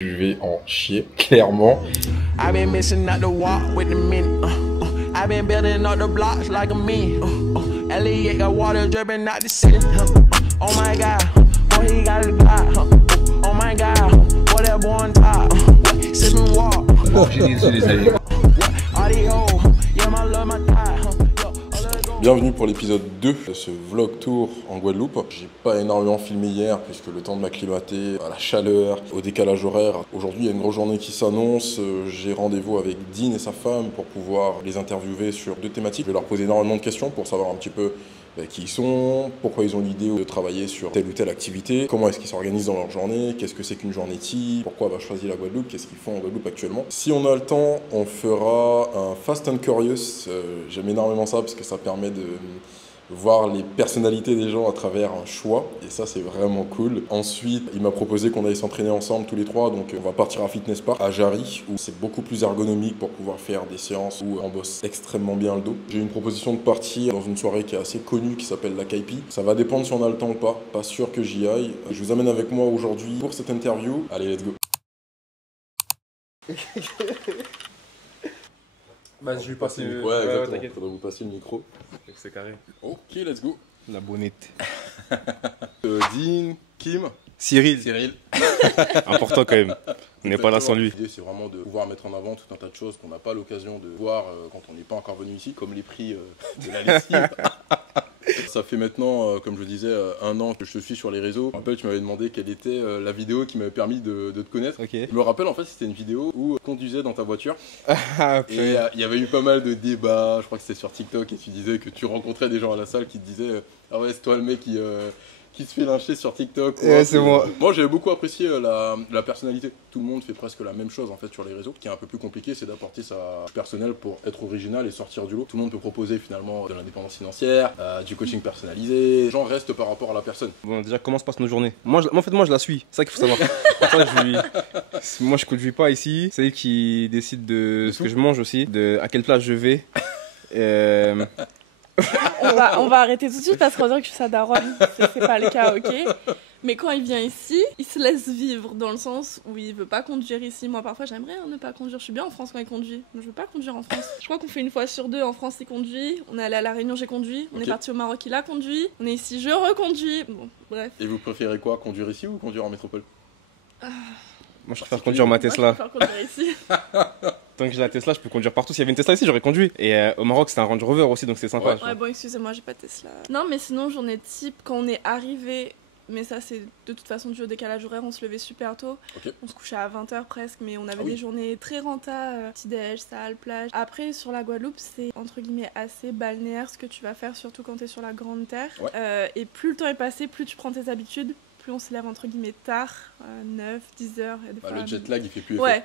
Je vais en chier, clairement. I've been missing out the walk with the men. I've been building up the blocks like a man. Elliot got water dripping out the city. Oh my God, boy he got a God. Oh my God, boy that boy on top. Sipping walk. All these hoes, yeah my love my tie. Bienvenue pour l'épisode 2 de ce vlog tour en Guadeloupe. J'ai pas énormément filmé hier puisque le temps de m'acclimater à la chaleur, au décalage horaire. Aujourd'hui il y a une grosse journée qui s'annonce. J'ai rendez-vous avec Dean et sa femme pour pouvoir les interviewer sur deux thématiques. Je vais leur poser énormément de questions pour savoir un petit peu qui ils sont, pourquoi ils ont l'idée de travailler sur telle ou telle activité, comment est-ce qu'ils s'organisent dans leur journée, qu'est-ce que c'est qu'une journée type, pourquoi avoir choisi la Guadeloupe, qu'est-ce qu'ils font en Guadeloupe actuellement. Si on a le temps, on fera un Fast and Curious. J'aime énormément ça parce que ça permet de voir les personnalités des gens à travers un choix, et ça c'est vraiment cool. Ensuite, il m'a proposé qu'on aille s'entraîner ensemble tous les trois, donc on va partir à Fitness Park à Jarry, où c'est beaucoup plus ergonomique pour pouvoir faire des séances où on bosse extrêmement bien le dos. J'ai une proposition de partir dans une soirée qui est assez connue, qui s'appelle la Kaipi. Ça va dépendre si on a le temps ou pas sûr que j'y aille. Je vous amène avec moi aujourd'hui pour cette interview. Allez, let's go. Bah, je lui passe le Ouais, exactement. t'inquiète. Faudra vous passer le micro. C'est carré. Ok, let's go. La bonnette. Dean, Kim, Cyril. Important quand même. On n'est pas là sans lui. L'idée, c'est vraiment de pouvoir mettre en avant tout un tas de choses qu'on n'a pas l'occasion de voir quand on n'est pas encore venu ici, comme les prix de la lessive. Ça fait maintenant, comme je disais, 1 an que je te suis sur les réseaux. Je me rappelle, tu m'avais demandé quelle était la vidéo qui m'avait permis de te connaître. Ok. Je me rappelle, en fait, c'était une vidéo où tu conduisais dans ta voiture. Ah, Et il y avait eu pas mal de débats. Je crois que c'était sur TikTok et tu disais que tu rencontrais des gens à la salle qui te disaient ah ouais, c'est toi le mec qui se fait lyncher sur TikTok. Ouais, c'est moi. Moi, j'avais beaucoup apprécié la personnalité. Tout le monde fait presque la même chose en fait sur les réseaux. Ce qui est un peu plus compliqué, c'est d'apporter sa personnelle pour être original et sortir du lot. Tout le monde peut proposer finalement de l'indépendance financière, du coaching personnalisé. Les gens restent par rapport à la personne. Bon, déjà, comment se passe nos journées? En fait, je la suis. C'est ça qu'il faut savoir. Moi, je conduis pas ici. C'est elle qui décide de ce que je mange aussi, de à quelle place je vais. On va arrêter tout de suite parce qu'on va dire que je suis sa daronne. C'est pas le cas, ok? Mais quand il vient ici, il se laisse vivre dans le sens où il veut pas conduire ici. Moi, parfois, j'aimerais ne pas conduire. Je suis bien en France quand il conduit. Mais je veux pas conduire en France. Je crois qu'on fait 1 fois sur 2 en France, il conduit. On est allé à La Réunion, j'ai conduit. On est parti au Maroc, il a conduit. On est ici, je reconduis. Bon, bref. Et vous préférez quoi, conduire ici ou conduire en métropole? Moi, je préfère conduire ma Tesla. Moi, je préfère conduire ici. Tant que j'ai la Tesla, je peux conduire partout. S'il y avait une Tesla ici, j'aurais conduit. Et au Maroc, c'était un Range Rover aussi, donc c'est sympa. Ouais, bon, excusez-moi, j'ai pas de Tesla. Non, mais sinon, journée type, quand on est arrivé. Mais ça, c'est de toute façon dû au décalage horaire, on se levait super tôt. Okay. On se couchait à 20h presque, mais on avait des journées très rentables, petit-déj, salle, plage. Après, sur la Guadeloupe, c'est entre guillemets assez balnéaire ce que tu vas faire, surtout quand tu es sur la Grande Terre. Ouais. Et plus le temps est passé, plus tu prends tes habitudes, plus on se lève entre guillemets tard, 9, 10 heures. Le jet lag, il fait plus effet. Ouais.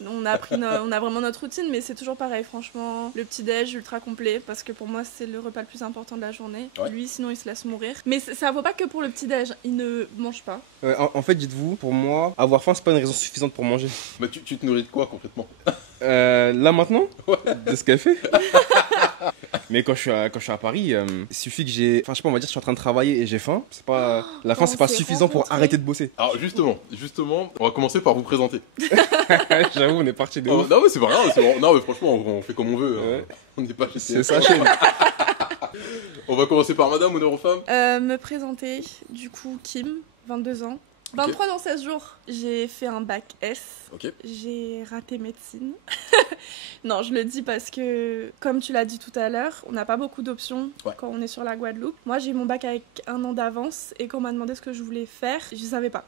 On a vraiment notre routine, mais c'est toujours pareil, franchement. Le petit-déj ultra complet, parce que pour moi, c'est le repas le plus important de la journée. Ouais. Lui, sinon, il se laisse mourir. Mais ça vaut pas que pour le petit-déj, il ne mange pas. En fait, dites-vous, pour moi, avoir faim, c'est pas une raison suffisante pour manger. Bah, tu te nourris de quoi concrètement? Là maintenant, ouais. De ce qu'elle fait. Mais quand je suis à Paris, il suffit que j'ai... Enfin, je sais pas, on va dire que je suis en train de travailler et j'ai faim. C'est pas... La faim, c'est pas suffisant pour arrêter de bosser. Alors justement, on va commencer par vous présenter. J'avoue, on est parti de ouf. Non mais c'est pas grave, non mais franchement, on fait comme on veut. Ouais. On n'est pas chez C'est sa chaîne. On va commencer par madame, honneur aux femmes. Me présenter, du coup, Kim, 22 ans. 23 dans 16 jours, j'ai fait un bac S. Okay. J'ai raté médecine. Non, je le dis parce que, comme tu l'as dit tout à l'heure, on n'a pas beaucoup d'options quand on est sur la Guadeloupe. Moi, j'ai eu mon bac avec 1 an d'avance et quand on m'a demandé ce que je voulais faire, je ne savais pas.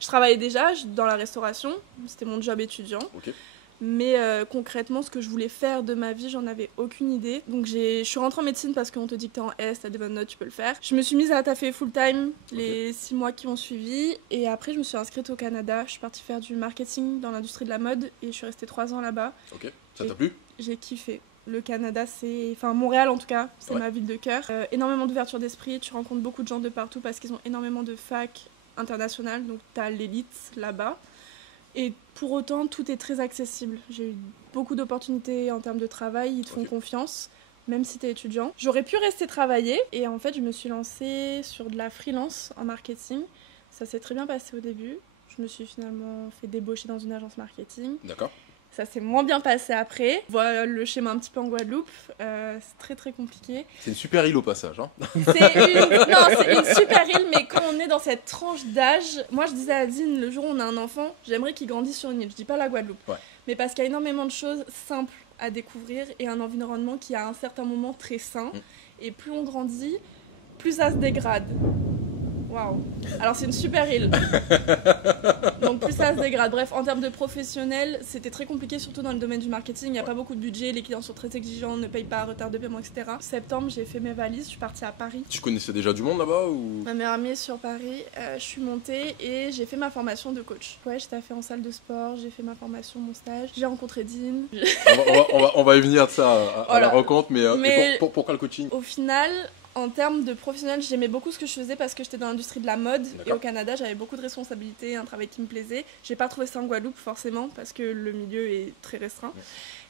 Je travaillais déjà dans la restauration, c'était mon job étudiant. Okay. Mais concrètement, ce que je voulais faire de ma vie, j'en avais aucune idée. Donc je suis rentrée en médecine parce qu'on te dit que t'es en S, t'as des bonnes notes, tu peux le faire. Je me suis mise à taffer full time les 6 mois qui ont suivi. Et après, je me suis inscrite au Canada. Je suis partie faire du marketing dans l'industrie de la mode et je suis restée 3 ans là-bas. Ok, ça t'a plu? J'ai kiffé. Le Canada, c'est... Enfin, Montréal en tout cas, c'est ma ville de cœur. Énormément d'ouverture d'esprit, tu rencontres beaucoup de gens de partout parce qu'ils ont énormément de facs internationales. Donc t'as l'élite là-bas. Et pour autant, tout est très accessible. J'ai eu beaucoup d'opportunités en termes de travail, ils te font confiance, même si tu es étudiant. J'aurais pu rester travailler et en fait, je me suis lancée sur de la freelance en marketing. Ça s'est très bien passé au début. Je me suis finalement fait débaucher dans une agence marketing. D'accord. Ça s'est moins bien passé après. Voilà le schéma un petit peu en Guadeloupe. C'est très très compliqué. C'est une super île au passage. Hein. C'est une super île, mais quand on est dans cette tranche d'âge, moi je disais à Adine, le jour où on a un enfant, j'aimerais qu'il grandisse sur une île. Je dis pas la Guadeloupe. Ouais. Mais parce qu'il y a énormément de choses simples à découvrir et un environnement qui à un certain moment très sain. Et plus on grandit, plus ça se dégrade. Waouh. Alors c'est une super île. Donc plus ça se dégrade. Bref, en termes de professionnel, c'était très compliqué, surtout dans le domaine du marketing. Il n'y a pas beaucoup de budget, les clients sont très exigeants, ne payent pas, retard de paiement, etc. Septembre, j'ai fait mes valises, je suis partie à Paris. Tu connaissais déjà du monde là-bas ou... Ma meilleure amie est sur Paris, je suis montée et j'ai fait ma formation de coach. Ouais, j'étais fait en salle de sport, j'ai fait ma formation, mon stage. J'ai rencontré Dean. on va y venir de ça à la rencontre, mais pourquoi le coaching? Au final... En termes de professionnel, j'aimais beaucoup ce que je faisais parce que j'étais dans l'industrie de la mode. Et au Canada, j'avais beaucoup de responsabilités, un travail qui me plaisait. J'ai pas trouvé ça en Guadeloupe forcément parce que le milieu est très restreint.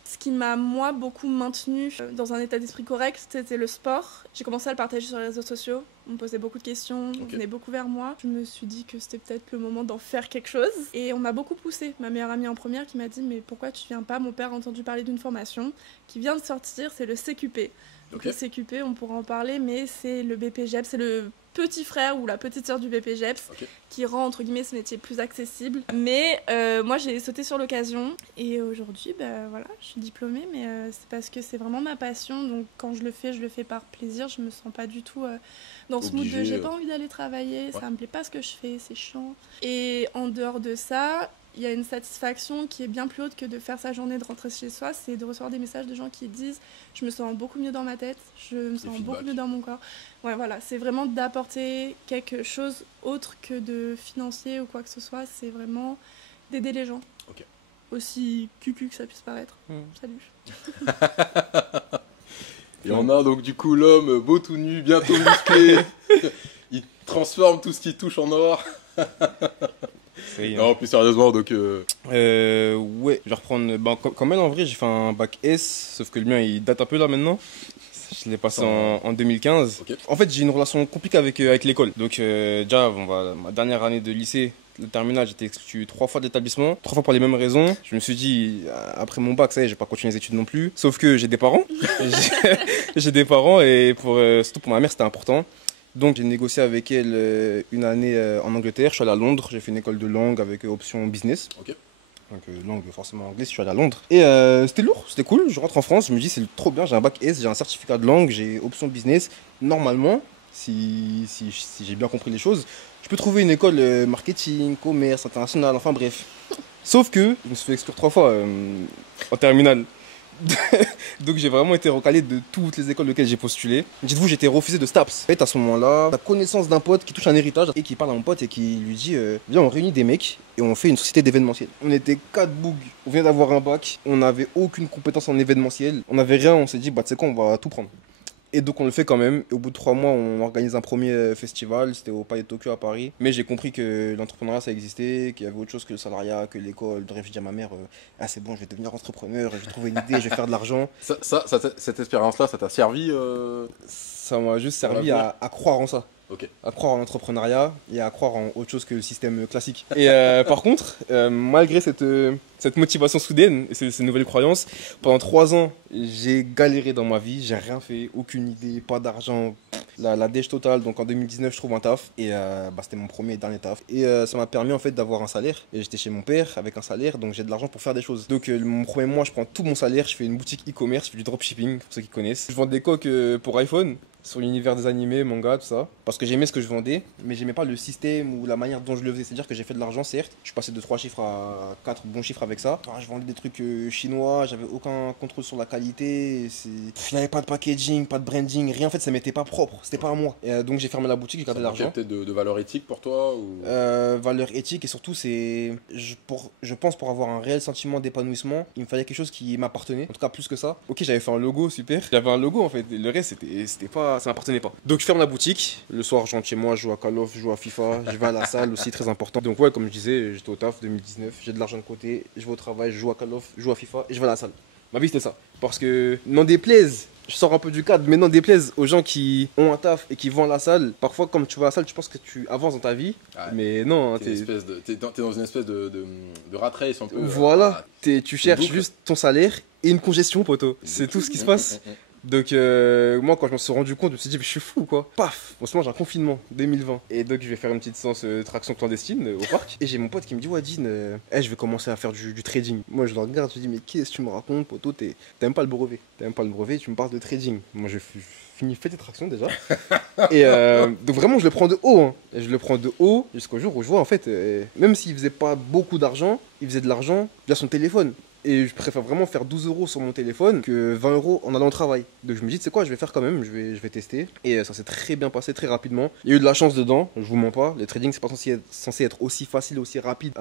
Ce qui m'a, moi, beaucoup maintenue dans un état d'esprit correct, c'était le sport. J'ai commencé à le partager sur les réseaux sociaux. On me posait beaucoup de questions, on venait beaucoup vers moi. Je me suis dit que c'était peut-être le moment d'en faire quelque chose. Et on m'a beaucoup poussée. Ma meilleure amie en première qui m'a dit « Mais pourquoi tu viens pas ? Mon père a entendu parler d'une formation qui vient de sortir, c'est le CQP. » Donc le CQP, on pourra en parler, mais c'est le BPGEPS, c'est le petit frère ou la petite sœur du BPGEPS qui rend entre guillemets ce métier plus accessible. Mais moi j'ai sauté sur l'occasion et aujourd'hui voilà, je suis diplômée, mais c'est parce que c'est vraiment ma passion. Donc quand je le fais par plaisir. Je me sens pas du tout dans ce mood de j'ai pas envie d'aller travailler, ça me plaît pas ce que je fais, c'est chiant. Et en dehors de ça, il y a une satisfaction qui est bien plus haute que de faire sa journée, de rentrer chez soi, c'est de recevoir des messages de gens qui disent je me sens beaucoup mieux dans ma tête, je me sens beaucoup mieux dans mon corps. Ouais, voilà, c'est vraiment d'apporter quelque chose autre que de financier ou quoi que ce soit, c'est vraiment d'aider les gens. Aussi cucu que ça puisse paraître. Salut. Et on a donc du coup l'homme beau tout nu, bientôt musclé. Il transforme tout ce qui touche en or. Non, plus sérieusement, donc... ouais, je vais reprendre... comme elle, en vrai, j'ai fait un bac S, sauf que le mien, il date un peu là, maintenant. Je l'ai passé en 2015. En fait, j'ai une relation compliquée avec l'école. Donc, déjà, ma dernière année de lycée, le terminal, j'étais exclu 3 fois de l'établissement, 3 fois pour les mêmes raisons. Je me suis dit, après mon bac, ça y est, je vais pas continuer les études non plus. Sauf que j'ai des parents. J'ai des parents et surtout pour ma mère, c'était important. Donc j'ai négocié avec elle une année en Angleterre. Je suis allé à Londres, j'ai fait une école de langue avec option business. Donc langue forcément anglaise, je suis allé à Londres. Et c'était lourd, c'était cool. Je rentre en France, je me dis c'est trop bien, j'ai un bac S, j'ai un certificat de langue, j'ai option business. Normalement, si j'ai bien compris les choses, je peux trouver une école marketing, commerce, international, enfin bref. Sauf que je me suis fait exclure 3 fois en terminale. Donc j'ai vraiment été recalé de toutes les écoles auxquelles j'ai postulé. Dites-vous, j'ai été refusé de STAPS. En fait, à ce moment-là, la connaissance d'un pote qui touche un héritage et qui parle à mon pote et qui lui dit viens, on réunit des mecs et on fait une société d'événementiel. On était 4 bougs, on vient d'avoir un bac, on n'avait aucune compétence en événementiel, on n'avait rien, on s'est dit tu sais quoi, on va tout prendre. Et donc on le fait quand même. Et au bout de 3 mois, on organise un premier festival. C'était au Palais de Tokyo à Paris. Mais j'ai compris que l'entrepreneuriat ça existait, qu'il y avait autre chose que le salariat, que l'école. Bref, je dis à ma mère c'est bon, je vais devenir entrepreneur, je vais trouver une idée, je vais faire de l'argent. Cette expérience-là, ça t'a servi Ça m'a juste servi à croire en ça. À croire en l'entrepreneuriat et à croire en autre chose que le système classique. Et par contre, malgré cette motivation soudaine et ces nouvelles croyances, pendant 3 ans, j'ai galéré dans ma vie, j'ai rien fait, aucune idée, pas d'argent, la dèche totale. Donc en 2019, je trouve un taf et c'était mon premier et dernier taf. Et ça m'a permis en fait d'avoir un salaire. Et j'étais chez mon père avec un salaire, donc j'ai de l'argent pour faire des choses. Donc mon premier mois, je prends tout mon salaire, je fais une boutique e-commerce, je fais du dropshipping pour ceux qui connaissent. Je vends des coques pour iPhone. Sur l'univers des animés, manga, tout ça. Parce que j'aimais ce que je vendais, mais j'aimais pas le système ou la manière dont je le faisais. C'est-à-dire que j'ai fait de l'argent, certes. Je suis passé de 3 chiffres à 4 bons chiffres avec ça. Je vendais des trucs chinois, j'avais aucun contrôle sur la qualité. Il n'y avait pas de packaging, pas de branding, rien. En fait, ça m'était pas propre, c'était pas à moi. Et donc j'ai fermé la boutique, j'ai gardé l'argent. Peut-être de valeur éthique pour toi ou... Valeur éthique et surtout, je pense pour avoir un réel sentiment d'épanouissement, il me fallait quelque chose qui m'appartenait. En tout cas, plus que ça. Ok, j'avais fait un logo, super. J'avais un logo en fait, le reste, c'était pas. Ça m'appartenait pas. Donc je ferme la boutique. Le soir, je rentre chez moi, je joue à Call of, je joue à FIFA, je vais à la salle aussi, très important. Donc ouais, comme je disais, j'étais au taf 2019, j'ai de l'argent de côté, je vais au travail, je joue à Call of, je joue à FIFA et je vais à la salle. Ma vie, c'était ça. Parce que, n'en déplaise, je sors un peu du cadre, mais n'en déplaise aux gens qui ont un taf et qui vont à la salle. Parfois, quand tu vas à la salle, tu penses que tu avances dans ta vie. Ouais. Mais non, t'es dans une espèce de rat race un peu. Voilà, tu cherches juste ton salaire et une congestion, poteau. C'est tout ce qui se passe. Donc moi quand je m'en suis rendu compte, je me suis dit mais je suis fou quoi. Paf, en ce moment j'ai un confinement 2020 et donc je vais faire une petite séance de traction clandestine au parc et j'ai mon pote qui me dit ouais Dean, je vais commencer à faire du trading. Moi je le regarde, je me dis mais qu'est-ce que tu me racontes poteau, t'aimes pas le brevet. Tu me parles de trading. Moi je finis fait tes tractions déjà. Et donc vraiment je le prends de haut hein. Et je le prends de haut jusqu'au jour où je vois en fait même s'il faisait pas beaucoup d'argent, il faisait de l'argent via son téléphone. Et je préfère vraiment faire 12 € sur mon téléphone que 20 € en allant au travail. Donc je me dis, tu sais quoi, je vais faire quand même, je vais tester. Et ça s'est très bien passé, très rapidement. Il y a eu de la chance dedans, je vous mens pas. Le trading, c'est pas censé être aussi facile, aussi rapide.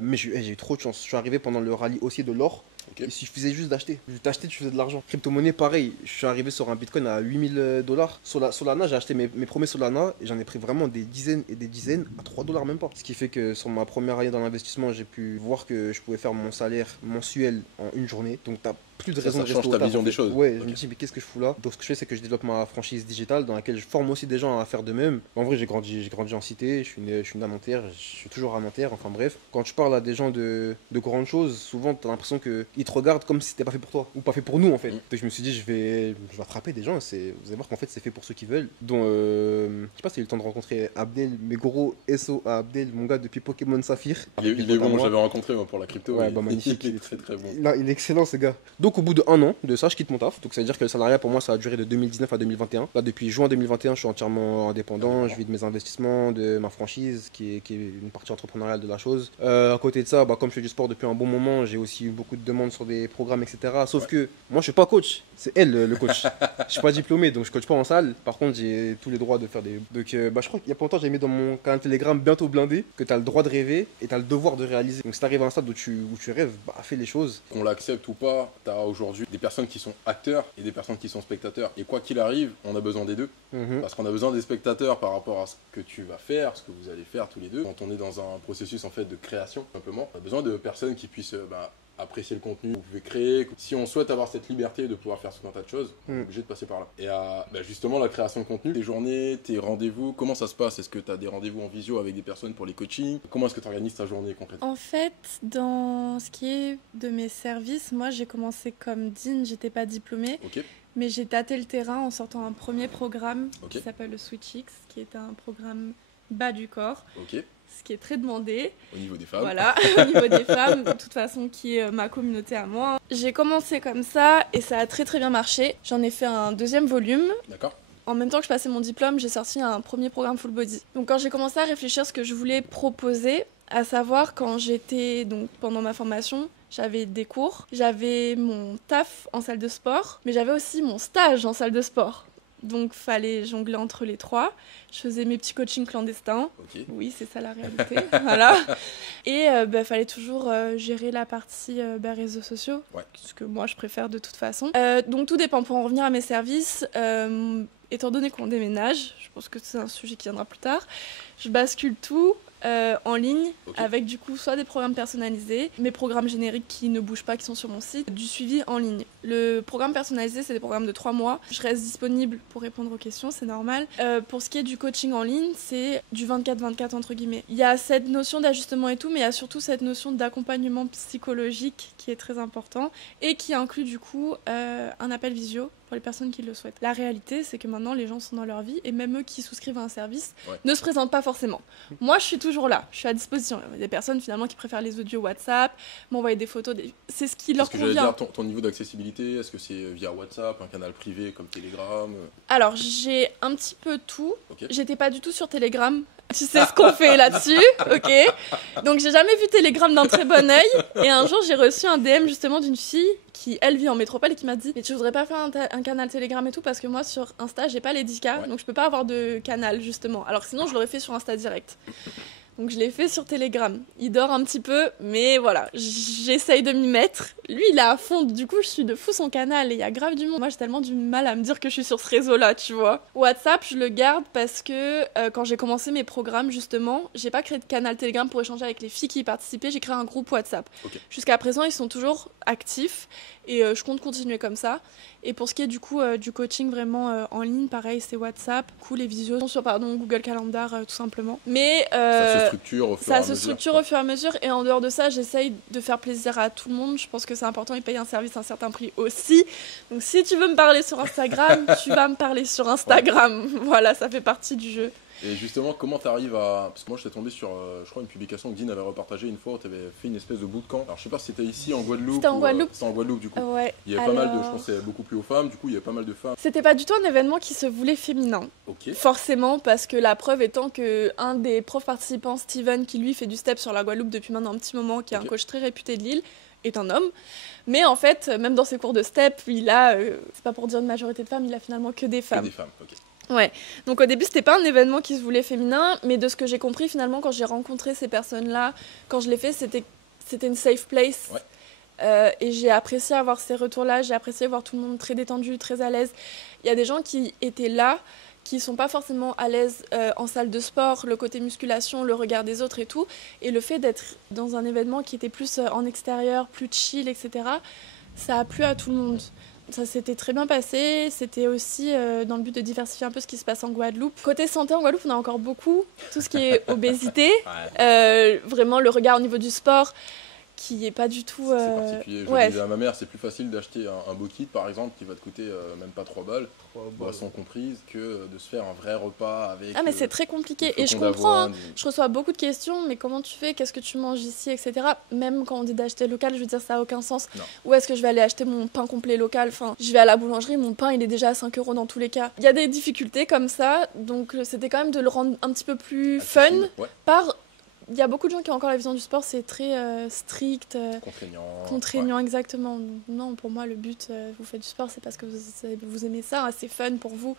Mais j'ai eu trop de chance. Je suis arrivé pendant le rallye haussier de l'or. Okay. Il suffisait juste d'acheter. T'achetais, tu faisais de l'argent. Crypto-monnaie, pareil. Je suis arrivé sur un bitcoin à 8000 $. Solana, j'ai acheté mes premiers Solana et j'en ai pris vraiment des dizaines et des dizaines à 3 $ même pas. Ce qui fait que sur ma première année dans l'investissement, j'ai pu voir que je pouvais faire mon salaire mensuel en une journée. Donc t'as plus de raison de rester au taf. Ça change ta vision des choses. Ouais, je me dis mais qu'est-ce que je fous là? Donc ce que je fais, c'est que je développe ma franchise digitale dans laquelle je forme aussi des gens à faire de même. En vrai, j'ai grandi en cité, je suis né à Nanterre, je suis toujours à Nanterre, enfin bref. Quand tu parles à des gens de grandes choses, souvent t'as l'impression qu'ils te regardent comme si c'était pas fait pour toi ou pas fait pour nous en fait. Donc je me suis dit je vais attraper des gens, vous allez voir qu'en fait c'est fait pour ceux qui veulent. Donc je sais pas si j'ai eu le temps de rencontrer Abdel, mes gros SO à Abdel, mon gars depuis Pokémon Saphir. Il est bon, j'avais rencontré moi pour la crypto. Ouais, magnifique. Il est très très bon. Il est excellent ce gars. Donc au bout de 1 an de ça, je quitte mon taf. Donc ça veut dire que le salariat pour moi ça a duré de 2019 à 2021. Là depuis juin 2021, je suis entièrement indépendant, je vis de mes investissements, de ma franchise qui est une partie entrepreneuriale de la chose. À côté de ça, comme je fais du sport depuis un bon moment, j'ai aussi eu beaucoup de demandes sur des programmes, etc. Sauf que moi je suis pas coach, c'est elle le coach. Je suis pas diplômé donc je coach pas en salle. Par contre j'ai tous les droits de faire des. Donc je crois qu'il y a pas longtemps j'ai mis dans mon canal Telegram bientôt blindé que tu as le droit de rêver et tu as le devoir de réaliser. Donc si tu arrives à un stade où tu rêves, fais les choses. On l'accepte ou pas, tu as aujourd'hui des personnes qui sont acteurs et des personnes qui sont spectateurs. Et quoi qu'il arrive, on a besoin des deux. Parce qu'on a besoin des spectateurs par rapport à ce que tu vas faire, ce que vous allez faire tous les deux. Quand on est dans un processus en fait de création, simplement, on a besoin de personnes qui puissent apprécier le contenu que vous pouvez créer. Si on souhaite avoir cette liberté de pouvoir faire tout un tas de choses, on est obligé de passer par là. Et justement, la création de contenu, tes journées, tes rendez-vous, comment ça se passe? Est-ce que tu as des rendez-vous en visio avec des personnes pour les coachings? Comment est-ce que tu organises ta journée concrètement? En fait, dans ce qui est de mes services, moi j'ai commencé comme Dean, j'étais pas diplômée. Okay. Mais j'ai tâté le terrain en sortant un premier programme qui s'appelle le SwitchX, qui est un programme bas du corps. Ce qui est très demandé. Au niveau des femmes. Voilà, au niveau des femmes, de toute façon, qui est ma communauté à moi. J'ai commencé comme ça et ça a très très bien marché. J'en ai fait un deuxième volume. D'accord. En même temps que je passais mon diplôme, j'ai sorti un premier programme full body. Donc quand j'ai commencé à réfléchir à ce que je voulais proposer, à savoir quand j'étais, donc pendant ma formation, j'avais des cours, j'avais mon taf en salle de sport, mais j'avais aussi mon stage en salle de sport. Donc, fallait jongler entre les trois. Je faisais mes petits coachings clandestins. Oui, c'est ça la réalité. Voilà. Et fallait toujours gérer la partie réseaux sociaux, ce que moi, je préfère de toute façon. Donc, tout dépend. Pour en revenir à mes services, étant donné qu'on déménage, je pense que c'est un sujet qui viendra plus tard, je bascule tout en ligne avec du coup soit des programmes personnalisés, mes programmes génériques qui ne bougent pas, qui sont sur mon site, du suivi en ligne. Le programme personnalisé, c'est des programmes de 3 mois. Je reste disponible pour répondre aux questions, c'est normal. Pour ce qui est du coaching en ligne, c'est du 24-24 entre guillemets. Il y a cette notion d'ajustement et tout, mais il y a surtout cette notion d'accompagnement psychologique qui est très important et qui inclut du coup un appel visio pour les personnes qui le souhaitent. La réalité, c'est que maintenant, les gens sont dans leur vie et même eux qui souscrivent à un service ne se présentent pas forcément. Moi, je suis toujours là, je suis à disposition. Il y a des personnes finalement qui préfèrent les audios WhatsApp, m'envoyer des photos, c'est ce qui leur convient. Est-ce que j'allais dire ton niveau d'accessibilité, est-ce que c'est via WhatsApp, un canal privé comme Telegram? Alors, j'ai un petit peu tout. J'étais pas du tout sur Telegram. Tu sais ce qu'on fait là-dessus, Donc, j'ai jamais vu Telegram d'un très bon œil. Et un jour, j'ai reçu un DM justement d'une fille qui, elle, vit en métropole et qui m'a dit « Mais tu voudrais pas faire un canal Telegram et tout parce que moi, sur Insta, j'ai pas les 10K, donc je peux pas avoir de canal, justement. Alors sinon, je l'aurais fait sur Insta direct. » Donc je l'ai fait sur Telegram. Il dort un petit peu, mais voilà, j'essaye de m'y mettre. Lui, il est à fond, du coup, je suis de fou son canal et il y a grave du monde. Moi, j'ai tellement du mal à me dire que je suis sur ce réseau-là, tu vois. WhatsApp, je le garde parce que quand j'ai commencé mes programmes, justement, j'ai pas créé de canal Telegram pour échanger avec les filles qui y participaient, j'ai créé un groupe WhatsApp. Okay. Jusqu'à présent, ils sont toujours actifs et je compte continuer comme ça. Et pour ce qui est du coup du coaching vraiment en ligne, pareil, c'est WhatsApp, les visios sur Google Calendar tout simplement. Mais ça se structure au fur et à mesure. Ça se structure au fur et à mesure et en dehors de ça, j'essaye de faire plaisir à tout le monde. Je pense que c'est important, ils payent un service à un certain prix aussi. Donc si tu veux me parler sur Instagram, tu vas me parler sur Instagram. Ouais. Voilà, ça fait partie du jeu. Et justement, comment tu arrives à... Parce que moi, j'étais tombé sur, je crois, une publication que Dean avait repartagée une fois où tu avais fait une espèce de bootcamp. Alors, je sais pas si c'était ici en Guadeloupe. C'était en Guadeloupe. C'était en Guadeloupe, du coup. Ouais. Il y avait pas mal de... Je pense que c'était beaucoup plus aux femmes. Du coup, il y avait pas mal de femmes. C'était pas du tout un événement qui se voulait féminin. Ok. Forcément, parce que la preuve étant que un des profs participants, Steven, qui lui fait du step sur la Guadeloupe depuis maintenant un petit moment, qui est un coach très réputé de Lille, est un homme. Mais en fait, même dans ses cours de step, il a... c'est pas pour dire une majorité de femmes, il a finalement que des femmes. Que des femmes, ok. Ouais, donc au début c'était pas un événement qui se voulait féminin, mais de ce que j'ai compris finalement quand j'ai rencontré ces personnes-là, quand je l'ai fait, c'était une safe place. Ouais. Et j'ai apprécié avoir ces retours-là, j'ai apprécié voir tout le monde très détendu, très à l'aise. Il y a des gens qui étaient là, qui sont pas forcément à l'aise en salle de sport, le côté musculation, le regard des autres et tout. Et le fait d'être dans un événement qui était plus en extérieur, plus chill, etc., ça a plu à tout le monde. Ça s'était très bien passé, c'était aussi dans le but de diversifier un peu ce qui se passe en Guadeloupe. Côté santé, en Guadeloupe, on a encore beaucoup, tout ce qui est obésité, vraiment le regard au niveau du sport, qui n'est pas du tout... C'est particulier, je disais à ma mère, c'est plus facile d'acheter un beau kit par exemple, qui va te coûter même pas 3 balles, boissons comprises, que de se faire un vrai repas avec... Ah mais c'est très compliqué, et je comprends, hein, je reçois beaucoup de questions, mais comment tu fais, qu'est-ce que tu manges ici, etc. Même quand on dit d'acheter local, je veux dire, ça n'a aucun sens. Non. Où est-ce que je vais aller acheter mon pain complet local? Enfin, je vais à la boulangerie, mon pain il est déjà à 5 € dans tous les cas. Il y a des difficultés comme ça, donc c'était quand même de le rendre un petit peu plus fun, par... Il y a beaucoup de gens qui ont encore la vision du sport, c'est très strict, contraignant exactement. Donc, non, pour moi, le but, vous faites du sport, c'est parce que vous aimez ça, hein, c'est fun pour vous,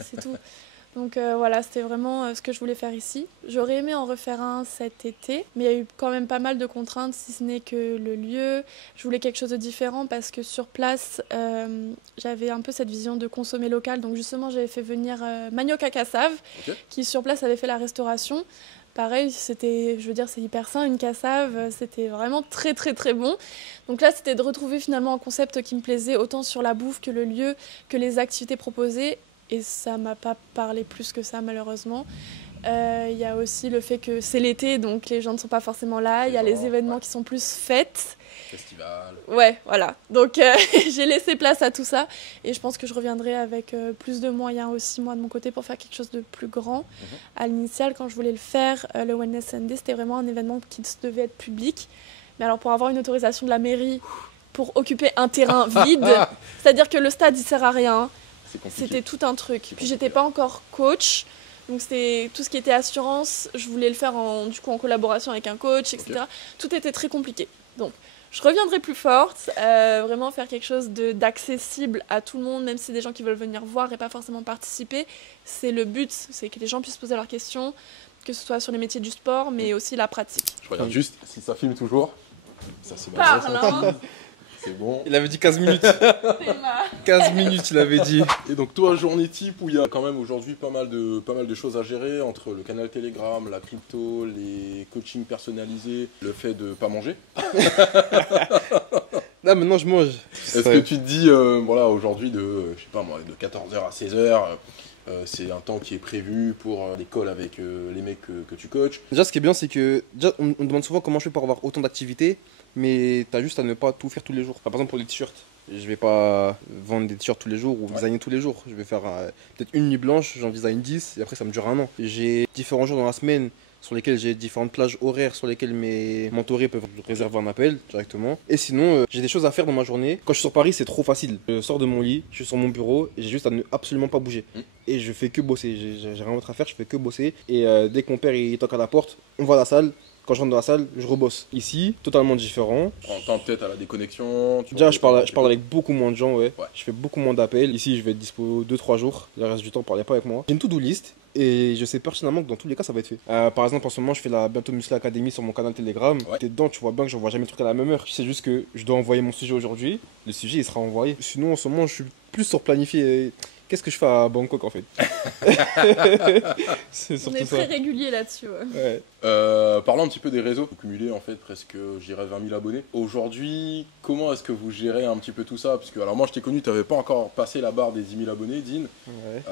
c'est tout. Donc voilà, c'était vraiment ce que je voulais faire ici. J'aurais aimé en refaire un cet été, mais il y a eu quand même pas mal de contraintes, si ce n'est que le lieu. Je voulais quelque chose de différent parce que sur place, j'avais un peu cette vision de consommer local. Donc justement, j'avais fait venir Manioc à Cassave, qui sur place avait fait la restauration. Pareil, c'était, je veux dire, c'est hyper sain, une cassave, c'était vraiment très très très bon. Donc là, c'était de retrouver finalement un concept qui me plaisait, autant sur la bouffe que le lieu, que les activités proposées. Et ça m'a pas parlé plus que ça, malheureusement. Il y a aussi le fait que c'est l'été, donc les gens ne sont pas forcément là. Il y a les événements qui sont plus fêtes. Festival. Ouais, voilà. Donc j'ai laissé place à tout ça. Et je pense que je reviendrai avec plus de moyens aussi, moi, de mon côté, pour faire quelque chose de plus grand. À l'initial, quand je voulais le faire, le Wellness Sunday, c'était vraiment un événement qui devait être public. Mais alors, pour avoir une autorisation de la mairie pour occuper un terrain vide, c'est-à-dire que le stade, il sert à rien. C'était tout un truc. Puis j'étais pas encore coach. Donc c'était tout ce qui était assurance, je voulais le faire en collaboration avec un coach, etc. Tout était très compliqué. Donc je reviendrai plus forte, vraiment faire quelque chose d'accessible à tout le monde, même si c'est des gens qui veulent venir voir et pas forcément participer. C'est le but, c'est que les gens puissent poser leurs questions, que ce soit sur les métiers du sport, mais aussi la pratique. Je regarde juste si ça filme toujours. Ça c'est bon. C'est bon. Il avait dit 15 minutes. 15 minutes, il avait dit. Et donc toi, journée type où il y a quand même aujourd'hui pas mal de choses à gérer entre le canal Telegram, la crypto, les coachings personnalisés, le fait de pas manger. Là maintenant je mange. Est-ce que tu te dis voilà aujourd'hui de 14h à 16h c'est un temps qui est prévu pour des calls avec les mecs que tu coaches. Déjà ce qui est bien c'est que on me demande souvent comment je fais pour avoir autant d'activités. Mais t'as juste à ne pas tout faire tous les jours. Par exemple pour les t-shirts, je vais pas vendre des t-shirts tous les jours ou designer tous les jours. Je vais faire peut-être une nuit blanche, j'en design 10 et après ça me dure un an. J'ai différents jours dans la semaine sur lesquels j'ai différentes plages horaires sur lesquelles mes mentorés peuvent réserver un appel directement. Et sinon, j'ai des choses à faire dans ma journée. Quand je suis sur Paris, c'est trop facile. Je sors de mon lit, je suis sur mon bureau et j'ai juste à ne absolument pas bouger. Et je fais que bosser. J'ai rien d'autre à faire, je fais que bosser. Et dès que mon père il toque à la porte, on va à la salle. Quand je rentre dans la salle, je rebosse. Ici, totalement différent. Tu prends le temps peut-être à la déconnexion. Déjà, je parle avec beaucoup moins de gens, ouais. Je fais beaucoup moins d'appels. Ici, je vais être dispo 2-3 jours. Le reste du temps, parlez pas avec moi. J'ai une to-do list et je sais pertinemment que dans tous les cas, ça va être fait. Par exemple, en ce moment, je fais la Bientôt Musclé Academy sur mon canal Telegram. Ouais. T'es dedans, tu vois bien que j'envoie jamais le truc à la même heure. C'est juste que je dois envoyer mon sujet aujourd'hui. Le sujet, il sera envoyé. Sinon, en ce moment, je suis plus sur planifier. Qu'est-ce que je fais à Bangkok en fait? C'est On surtout est ça. très régulier là-dessus. Ouais. Ouais. Parlons un petit peu des réseaux. Vous cumulez en fait presque, je dirais, 20 000 abonnés. Aujourd'hui, comment est-ce que vous gérez un petit peu tout ça? Parce que, alors moi je t'ai connu, tu n'avais pas encore passé la barre des 10 000 abonnés, Dean. Ouais.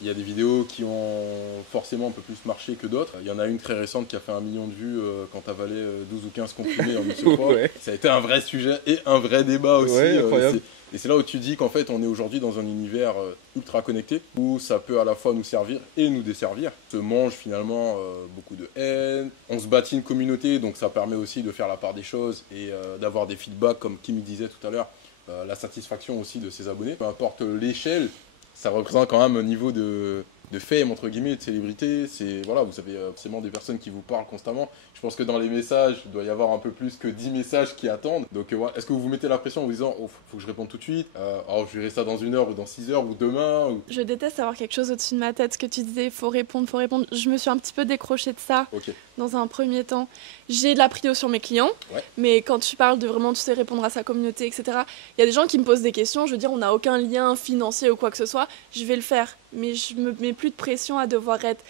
Il y a des vidéos qui ont forcément un peu plus marché que d'autres. Il y en a une très récente qui a fait 1 million de vues quand tu avalais 12 ou 15 comprimés en une seule fois. Ouais. Ça a été un vrai sujet et un vrai débat aussi. Ouais, incroyable. Et c'est là où tu dis qu'en fait on est aujourd'hui dans un univers ultra connecté où ça peut à la fois nous servir et nous desservir. On se mange finalement beaucoup de haine, on se bâtit une communauté donc ça permet aussi de faire la part des choses et d'avoir des feedbacks comme Kim disait tout à l'heure, la satisfaction aussi de ses abonnés. Peu importe l'échelle, ça représente quand même un niveau de fame entre guillemets, de célébrité. C'est voilà, vous avez forcément des personnes qui vous parlent constamment. Je pense que dans les messages, il doit y avoir un peu plus que 10 messages qui attendent. Donc voilà. Est-ce que vous vous mettez la pression en vous disant oh, faut que je réponde tout de suite, oh, je verrai ça dans 1 heure ou dans 6 heures ou demain ou... Je déteste avoir quelque chose au-dessus de ma tête, ce que tu disais, faut répondre. Je me suis un petit peu décrochée de ça Ok. dans un premier temps. J'ai de la prio sur mes clients, Ouais. mais quand tu parles de vraiment, tu sais, répondre à sa communauté, etc., il y a des gens qui me posent des questions, je veux dire, on n'a aucun lien financier ou quoi que ce soit, je vais le faire. Mais je me mets plus de pression à devoir être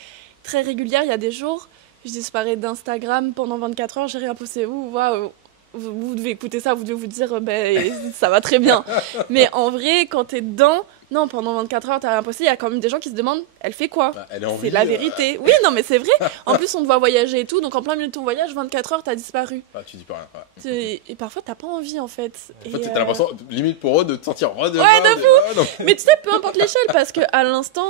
très régulière. Il y a des jours, je disparais d'Instagram pendant 24 heures, j'ai rien posté. Waouh, vous devez écouter ça, vous devez vous dire, ben, ça va très bien. Mais en vrai, quand t'es dedans, non, pendant 24 heures, t'as rien posté, il y a quand même des gens qui se demandent, elle fait quoi? Bah, elle est en C'est vie, la vérité. Oui, non, mais c'est vrai. En plus, on te voit voyager et tout, donc en plein milieu de ton voyage, 24 heures, t'as disparu. tu dis pas rien. Ouais. Et parfois, t'as pas envie, en fait. En fait, t'as l'impression, limite pour eux, de te sentir redevable. Ouais, de fou. Mais tu sais, peu importe l'échelle, parce que à l'instant,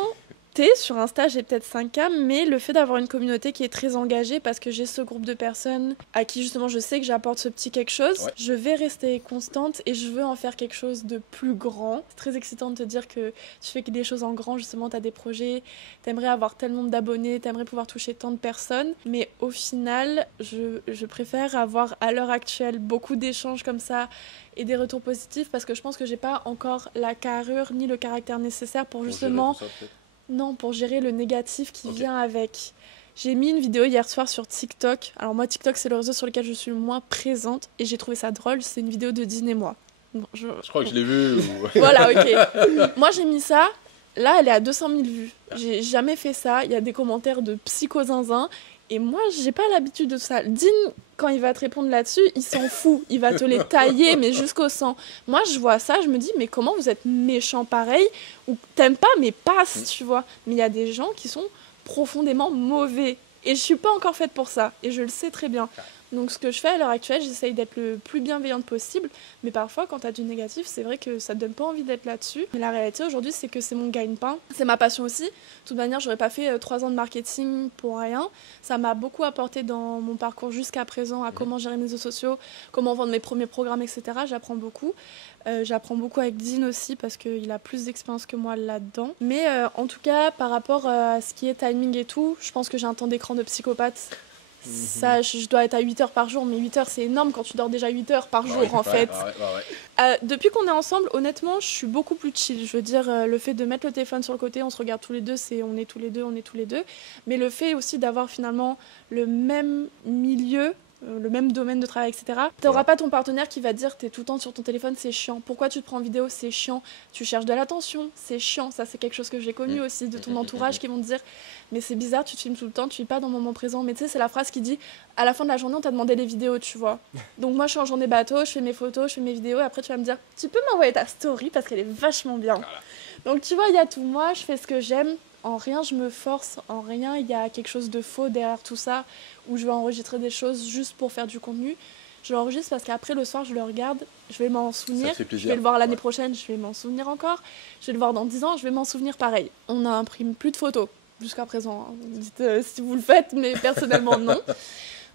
sur Insta, j'ai peut-être 5K, mais le fait d'avoir une communauté qui est très engagée, parce que j'ai ce groupe de personnes à qui justement je sais que j'apporte ce petit quelque chose, Ouais. je vais rester constante et je veux en faire quelque chose de plus grand. C'est très excitant de te dire que tu fais des choses en grand, justement, t'as des projets, t'aimerais avoir tel nombre d'abonnés, t'aimerais pouvoir toucher tant de personnes, mais au final, je préfère avoir à l'heure actuelle beaucoup d'échanges comme ça et des retours positifs, parce que je pense que j'ai pas encore la carrure ni le caractère nécessaire pour justement... Pour gérer tout ça, peut-être. Non, pour gérer le négatif qui Ok. vient avec. J'ai mis une vidéo hier soir sur TikTok. Alors moi, TikTok, c'est le réseau sur lequel je suis le moins présente. Et j'ai trouvé ça drôle. C'est une vidéo de Dean et moi. Bon, Je crois que je l'ai vu. Voilà, ok. Moi, j'ai mis ça. Là, elle est à 200 000 vues. J'ai jamais fait ça. Il y a des commentaires de psycho-zinzin. Et moi, j'ai pas l'habitude de ça. Dean, quand il va te répondre là-dessus, il s'en fout. Il va te les tailler, mais jusqu'au sang. Moi, je vois ça, je me dis, mais comment vous êtes méchant pareil? Ou t'aimes pas, mais passe, tu vois. Mais il y a des gens qui sont profondément mauvais. Et je suis pas encore faite pour ça. Et je le sais très bien. Donc ce que je fais à l'heure actuelle, j'essaye d'être le plus bienveillante possible. Mais parfois, quand t'as du négatif, c'est vrai que ça te donne pas envie d'être là-dessus. Mais la réalité aujourd'hui, c'est que c'est mon gagne-pain. C'est ma passion aussi. De toute manière, j'aurais pas fait 3 ans de marketing pour rien. Ça m'a beaucoup apporté dans mon parcours jusqu'à présent, à comment gérer mes réseaux sociaux, comment vendre mes premiers programmes, etc. J'apprends beaucoup. J'apprends beaucoup avec Dean aussi parce qu'il a plus d'expérience que moi là-dedans. Mais en tout cas, par rapport à ce qui est timing et tout, je pense que j'ai un temps d'écran de psychopathe. Ça, je dois être à 8 heures par jour, mais 8 heures c'est énorme quand tu dors déjà 8 heures par jour en fait. Depuis qu'on est ensemble, honnêtement, je suis beaucoup plus chill. Je veux dire, le fait de mettre le téléphone sur le côté, on se regarde tous les deux, on est tous les deux. Mais le fait aussi d'avoir finalement le même milieu, le même domaine de travail, etc. T'auras pas ton partenaire qui va te dire t'es tout le temps sur ton téléphone, c'est chiant. Pourquoi tu te prends en vidéo, c'est chiant. Tu cherches de l'attention, c'est chiant. Ça, c'est quelque chose que j'ai connu aussi de ton entourage qui vont te dire mais c'est bizarre, tu te filmes tout le temps, tu vis pas dans le moment présent. Mais tu sais, c'est la phrase qui dit à la fin de la journée, on t'a demandé les vidéos, tu vois. Donc moi, je suis en journée bateau, je fais mes photos, je fais mes vidéos, et après tu vas me dire tu peux m'envoyer ta story parce qu'elle est vachement bien. Voilà. Donc tu vois, il y a tout. Moi, je fais ce que j'aime. En rien, je me force, en rien, il y a quelque chose de faux derrière tout ça, où je vais enregistrer des choses juste pour faire du contenu. Je l'enregistre parce qu'après, le soir, je le regarde, je vais m'en souvenir, je vais le voir l'année prochaine, je vais m'en souvenir encore, je vais le voir dans 10 ans, je vais m'en souvenir pareil. On n'imprime plus de photos, jusqu'à présent. Hein. Vous dites si vous le faites, mais personnellement, non.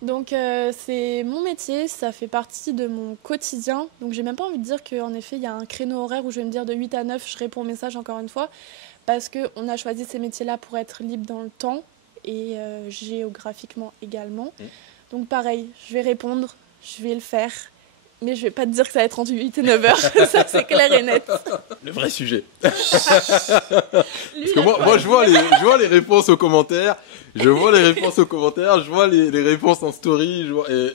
Donc c'est mon métier, ça fait partie de mon quotidien. Donc j'ai même pas envie de dire qu'en effet, il y a un créneau horaire où je vais me dire de 8 à 9, je réponds aux messages encore une fois. Parce qu'on a choisi ces métiers-là pour être libre dans le temps et géographiquement également. Donc pareil, je vais répondre, je vais le faire. Mais je vais pas te dire que ça va être entre 8 et 9 heures, ça c'est clair et net. Le vrai sujet. Lui, Parce que moi je vois les réponses aux commentaires, je vois les réponses en story,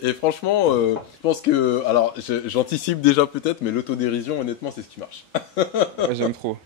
et franchement, je pense que, alors j'anticipe déjà peut-être, mais l'autodérision, honnêtement, c'est ce qui marche. Ouais, j'aime trop.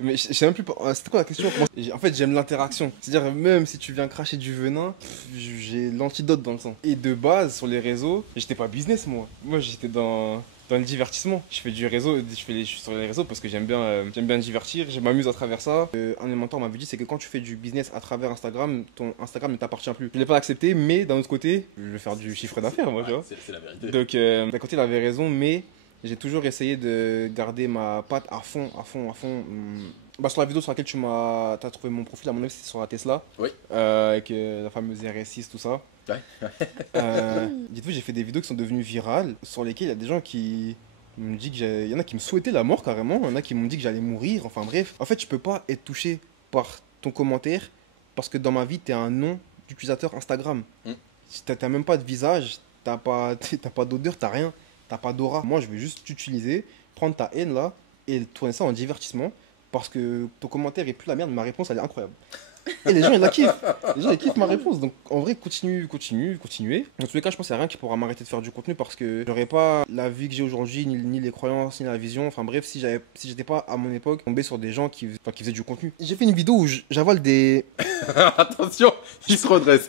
Mais je sais même plus. C'était quoi la question? En fait, j'aime l'interaction. C'est-à-dire, même si tu viens cracher du venin, j'ai l'antidote dans le sang. Et de base, sur les réseaux, j'étais pas business, moi. Moi, j'étais dans le divertissement. Je fais du réseau, je suis sur les réseaux parce que j'aime bien divertir, je m'amuse à travers ça. Un de mes mentors m'avait dit, c'est que quand tu fais du business à travers Instagram, ton Instagram ne t'appartient plus. Je l'ai pas accepté, mais d'un autre côté, je veux faire du chiffre d'affaires, moi, tu vois. C'est la vérité. Donc, d'un côté, il avait raison, mais j'ai toujours essayé de garder ma patte à fond. Bah, sur la vidéo sur laquelle t'as trouvé mon profil, à mon avis, c'était sur la Tesla. Oui. Avec la fameuse RS6, tout ça. Ouais. Dites-vous, j'ai fait des vidéos qui sont devenues virales, sur lesquelles il y a des gens qui me disent il y en a qui me souhaitaient la mort carrément, il y en a qui m'ont dit que j'allais mourir, enfin bref. En fait, tu peux pas être touché par ton commentaire parce que dans ma vie, t'es un nom d'utilisateur Instagram. T'as même pas de visage, t'as pas d'odeur, t'as rien, t'as pas d'aura. Moi, je vais juste t'utiliser, prendre ta haine là et tourner ça en divertissement parce que ton commentaire est plus la merde, ma réponse elle est incroyable. Et les gens ils la kiffent. Les gens ils kiffent ma réponse. Donc en vrai, continuez. Dans tous les cas, je pense qu'il n'y a rien qui pourra m'arrêter de faire du contenu parce que j'aurais pas la vie que j'ai aujourd'hui, ni les croyances, ni la vision. Enfin bref, si j'étais pas à mon époque tombé sur des gens qui faisaient du contenu. J'ai fait une vidéo où j'avale des. Attention, il se redresse.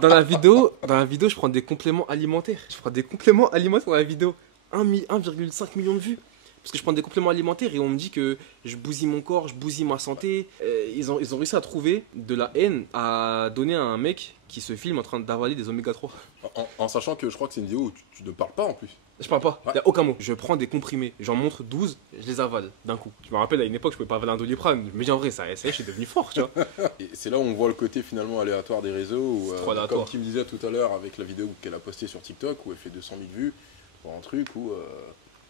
Dans la vidéo, je prends des compléments alimentaires. Dans la vidéo. 1,5 million de vues. Parce que je prends des compléments alimentaires et on me dit que je bousille mon corps, je bousille ma santé. Ils ont réussi à trouver de la haine à donner à un mec qui se filme en train d'avaler des oméga 3. En sachant que je crois que c'est une vidéo où tu ne parles pas en plus. Je parle pas, il n'y a aucun mot. Je prends des comprimés, j'en montre 12, je les avale d'un coup. Je me rappelle à une époque, je pouvais pas avaler un Doliprane. Je me dis en vrai, ça y est, je suis devenu fort, tu vois. Et c'est là où on voit le côté finalement aléatoire des réseaux. Où, comme tu me disais tout à l'heure avec la vidéo qu'elle a postée sur TikTok où elle fait 200 000 vues pour un truc où.